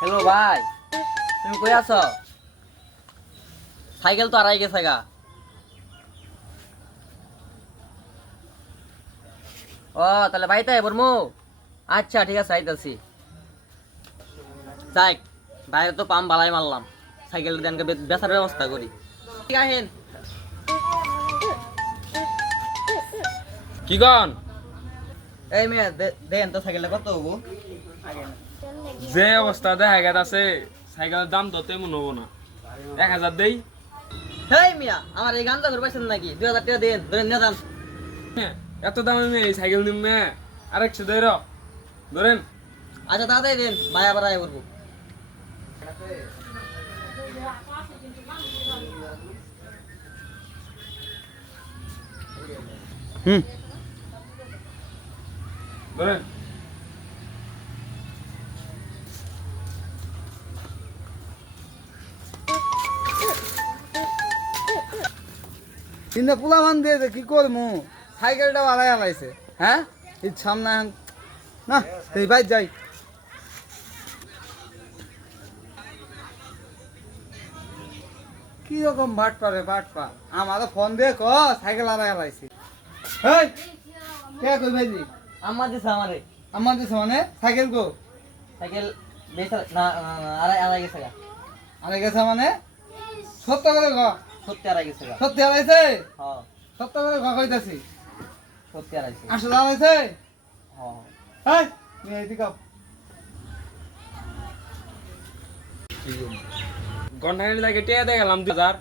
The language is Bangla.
হ্যালো ভাই, তুমি কই আছো? সাইকেল তো আড়াই গেছে গা। ও তাহলে বাড়িতে বলমু। আচ্ছা ঠিক আছে, আইতাছি। যাই, বাইরে তো পাম বালাই মারলাম, সাইকেল দেনকে বেচার ব্যবস্থা করি। ঠিক আহেন। কি গন? এই মেয়ে দেন তো সাইকেলটা কত হবো? যে অবস্থা দেখা গেছে সাইকেলের দাম তো তেমন হবো না। 1000 দেই। হেই মিয়া, আমার এই গানটা করে পাইছেন নাকি? 2000 টাকা দেন, ধরেন নিয়ে যান। এত দামে এই সাইকেল নিমে আরেকশো দেই ধরেন। আচ্ছা তাড়াতাড়ি দেন, ভাই আবার আয় করবো। হুম, ধরেন। কিন্তু পোলা মান দিয়ে কি করবো, সাইকেলটা আড়াই আলাইছে। হ্যাঁ, এই সামনে না তুই বাইর যাই। কি রকম বাট পারে বাট পা, আমারও ফোন দিয়ে ক সাইকেল আড়াই আলাইছে। হেই, কে কই ভাইজি? আম্মা দিছে আমারে আমার দেশে মানে সাইকেল গো সাইকেল বেচা না, আড়াই আড়াই গেছে গা। আড়াই গেছে মানে সত্য করে ক। সত্যি আড়াই গেছে গা। সত্যি আড়াইছে? হ্যাঁ, সত্য করে ক কইতাছি। সত্যি আড়াইছে। আসলে আড়াইছে? হ্যাঁ, হেই, নিয়ে এদিকে আও। ঘন্টা লাগে টিয়া দিয়ে গেলাম 2000।